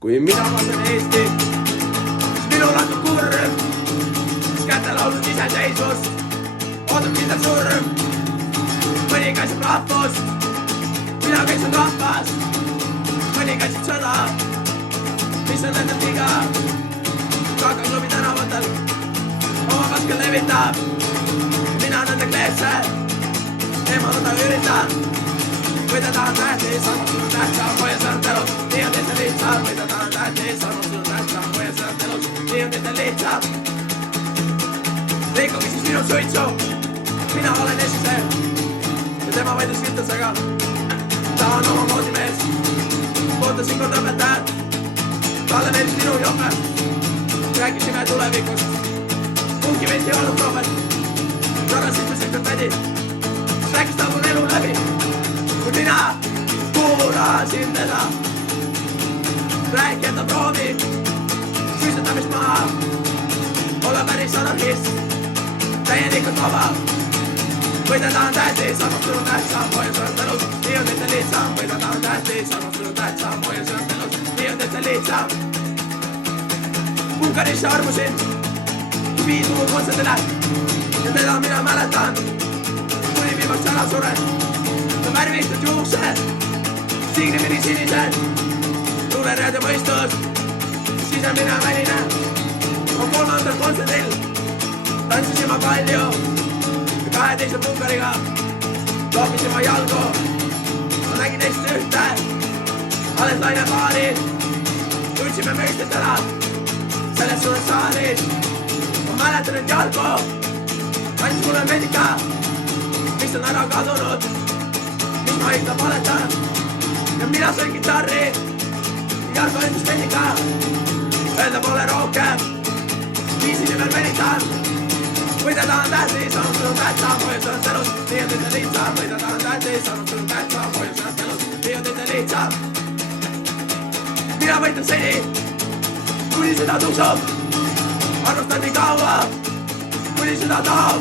kui mina vaatan Eesti, siis minul on kurb, siis kätte laulnud iseseisvust, ootab kindel surm. Mõni kaitseb rahvust, mina kaitsen rahvast, mõni kaitseb sõda, mis on nendel viga. Kakaklubi tänavatel oma kaskel levitab, mina nende kleepse, eemaldada üritan. Või ta tahan tähtis, armastus tähtsam, hoia sõnad elus, nii on teisel lihtsam. Või ta tahan tähtis, armastus tähtsam, hoia sõnad elus, nii on teisel lihtsam. Rikkuge siis minu suitsu, mina olen esise ja tema vaidlus kütusega. Ta on oma moodi mees, ootasin kord õpetajat, talle meeldis minu jope. Rääkisime tulevikust, kumbki meist ei olnud prohvet. Tagasime sektor pädi, rääkis ta mun elu läbi. Kui mina kuulasin teda, rääki, et ta proovib süüsetamist maha, olla päris anarhist, täielikult vaba. Või ta tahan tähtis, armastus on tähtsam, hoia sõnad elus, nii on teisel lihtsam. Või ta tahan tähtis, armastus on tähtsam, hoia sõnad elus, nii on teisel lihtsam. Ungarisse armusin, kui viiduu kontserdile ja teda mina mäletan, kuni viimast ära suren. Ta värvitud juuksed, signimini sinised, luuleread ja mõistus, sisemine väline. On kolmandal kontserdil, tantsisin ma palju ja 12 Ungariga loopisin ma jalgu. Ma nägin neist ühte, alles laine paaris, tundsime mõistet ära selles suures saalis. Ma mäletan, et jalgu andis mulle medika, mis on ära kadunud, mis ma ikka valetan. Ja mina sõin kitarri, jalgu andis medika, öelda pole rohkem, viisini veel venitan. Või ta tahan tähtis, armastus on tähtsam, hoia sõnad elus, nii on teisel lihtsam. Või ta tahan tähtis, armastus on tähtsam, hoia sõnad elus, nii on teisel lihtsam. Mina võitan seni, kuni seda tuksub, armastan nii kaua, kuni seda tahab.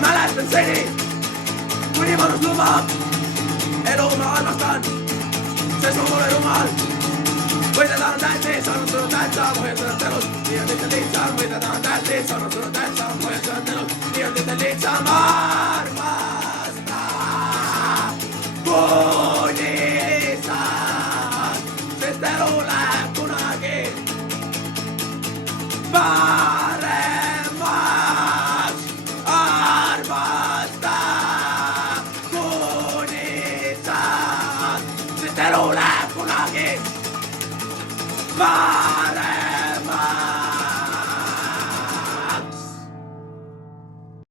Mäletan seni, kuni vanus lubab, elu ma armastan, sest ma pole rumal. Või ta tahan tähtis, armastus on tähtsam, hoia sõnad elus, nii on teisel lihtsam. Või ta tahan tähtis, armastus on tähtsam, hoia sõnad elus, nii on teisel lihtsam. Armasta, kuni saad, sest elu läheb kunagi paremaks. Armasta, kuni saad, sest elu läheb kunagi paremaks.